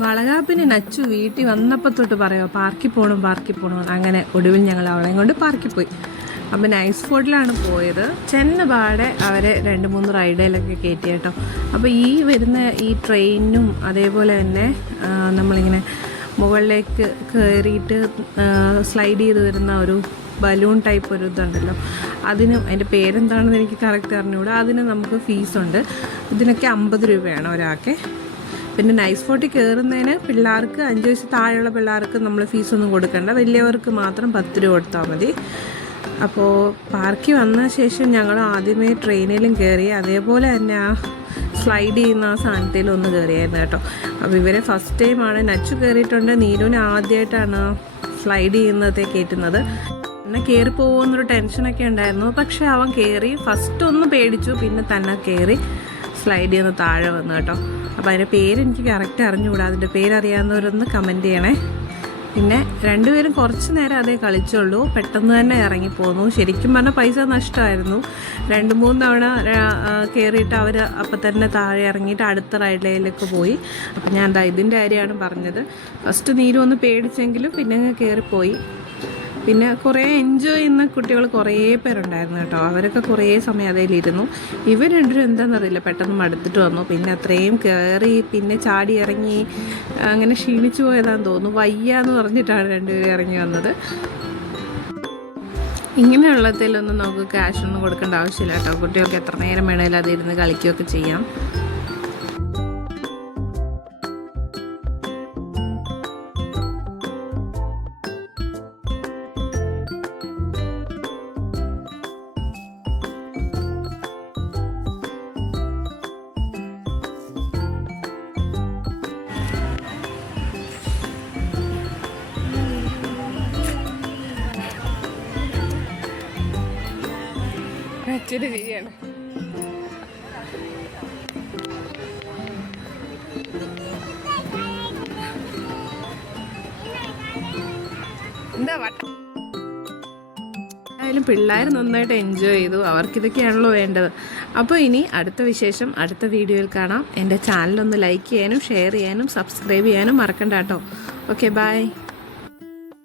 വളകാപ്പിന് നച്ചു വീട്ടിൽ വന്നപ്പോൾ തൊട്ട് പറയുമോ പാർക്കിൽ പോകണം. അങ്ങനെ ഒടുവിൽ ഞങ്ങൾ അവളെയും കൊണ്ട് പാർക്കിൽ പോയി. അപ്പം നൈസ് ഫോർട്ടിലാണ് പോയത്. ചെന്ന പാടെ അവരെ 2-3 റൈഡിലൊക്കെ കയറ്റി കേട്ടോ. അപ്പോൾ ഈ വരുന്ന ഈ ട്രെയിനും അതേപോലെ തന്നെ നമ്മളിങ്ങനെ മുകളിലേക്ക് കയറിയിട്ട് സ്ലൈഡ് ചെയ്ത് വരുന്ന ഒരു ബലൂൺ ടൈപ്പ് ഒരു ഇതുണ്ടല്ലോ, അതിന് അതിൻ്റെ പേരെന്താണെന്ന് എനിക്ക് കറക്റ്റ് അറിഞ്ഞുകൂടാ. അതിന് നമുക്ക് ഫീസുണ്ട്. ഇതിനൊക്കെ 50 രൂപയാണ് ഒരാൾക്ക്. പിന്നെ നൈസ് ഫോർട്ടിൽ കയറുന്നതിന് പിള്ളേർക്ക് 5 വയസ്സ് താഴെയുള്ള പിള്ളേർക്ക് നമ്മൾ ഫീസൊന്നും കൊടുക്കണ്ട, വലിയവർക്ക് മാത്രം 10 രൂപ കൊടുത്താൽ മതി. അപ്പോൾ പാർക്കിൽ വന്ന ശേഷം ഞങ്ങൾ ആദ്യമേ ട്രെയിനിലും കയറി, അതേപോലെ തന്നെ ആ സ്ലൈഡ് ചെയ്യുന്ന ആ സാധനത്തിലും ഒന്ന് കയറിയായിരുന്നു കേട്ടോ. അപ്പോൾ ഇവരെ ഫസ്റ്റ് ടൈമാണ്. നച്ചു കയറിയിട്ടുണ്ട്, നീരുവിനെ ആദ്യമായിട്ടാണ് സ്ലൈഡ് ചെയ്യുന്നതേ കയറ്റുന്നത്. പിന്നെ കയറി പോകുമെന്നൊരു ടെൻഷനൊക്കെ ഉണ്ടായിരുന്നു. പക്ഷെ അവൻ കയറി, ഫസ്റ്റ് ഒന്ന് പേടിച്ചു, പിന്നെ തന്നെ കയറി സ്ലൈഡ് ചെയ്യുന്ന താഴെ വന്നു കേട്ടോ. അപ്പോൾ അതിൻ്റെ പേരെനിക്ക് കറക്റ്റ് അറിഞ്ഞുകൂടാ, അതിൻ്റെ പേരറിയാവുന്നവരൊന്ന് കമൻറ്റ് ചെയ്യണേ. പിന്നെ രണ്ടുപേരും കുറച്ച് നേരം അതേ കളിച്ചുള്ളൂ, പെട്ടെന്ന് തന്നെ ഇറങ്ങിപ്പോന്നു. ശരിക്കും പറഞ്ഞാൽ പൈസ നഷ്ടമായിരുന്നു. 2-3 തവണ കയറിയിട്ട് അവർ അപ്പം തന്നെ താഴെ ഇറങ്ങിയിട്ട് അടുത്ത റൈഡിലേക്ക് പോയി. അപ്പം ഞാൻ എന്താ ഇതിൻ്റെ കാര്യമാണ് പറഞ്ഞത്. ഫസ്റ്റ് നീര് ഒന്ന് പേടിച്ചെങ്കിലും പിന്നെ കയറിപ്പോയി. പിന്നെ കുറേ എൻജോയ് ചെയ്യുന്ന കുട്ടികൾ കുറേ പേരുണ്ടായിരുന്നു കേട്ടോ. അവരൊക്കെ കുറേ സമയം അതിലിരുന്നു. ഇവർ രണ്ടുപേരും എന്താണെന്നറിയില്ല, പെട്ടെന്ന് മടുത്തിട്ട് വന്നു. പിന്നെ അത്രയും കയറി പിന്നെ ചാടി ഇറങ്ങി അങ്ങനെ ക്ഷീണിച്ചു പോയതാന്ന് തോന്നുന്നു. വയ്യാന്ന് പറഞ്ഞിട്ടാണ് രണ്ടുപേരും ഇറങ്ങി വന്നത്. ഇങ്ങനെയുള്ളതിലൊന്നും നമുക്ക് ക്യാഷൊന്നും കൊടുക്കേണ്ട ആവശ്യമില്ല കേട്ടോ. കുട്ടികൾക്ക് എത്ര നേരം വേണേലും അതിരുന്ന് കളിക്കുകയൊക്കെ ചെയ്യാം. ചെയ്യാണ് എന്താ ആയാലും പിള്ളേർ നന്നായിട്ട് എൻജോയ് ചെയ്തു. അവർക്കിതൊക്കെയാണല്ലോ വേണ്ടത്. അപ്പോൾ ഇനി അടുത്ത വിശേഷം അടുത്ത വീഡിയോയിൽ കാണാം. എൻ്റെ ചാനലൊന്ന് ലൈക്ക് ചെയ്യാനും ഷെയർ ചെയ്യാനും സബ്സ്ക്രൈബ് ചെയ്യാനും മറക്കണ്ട കേട്ടോ. Okay, by.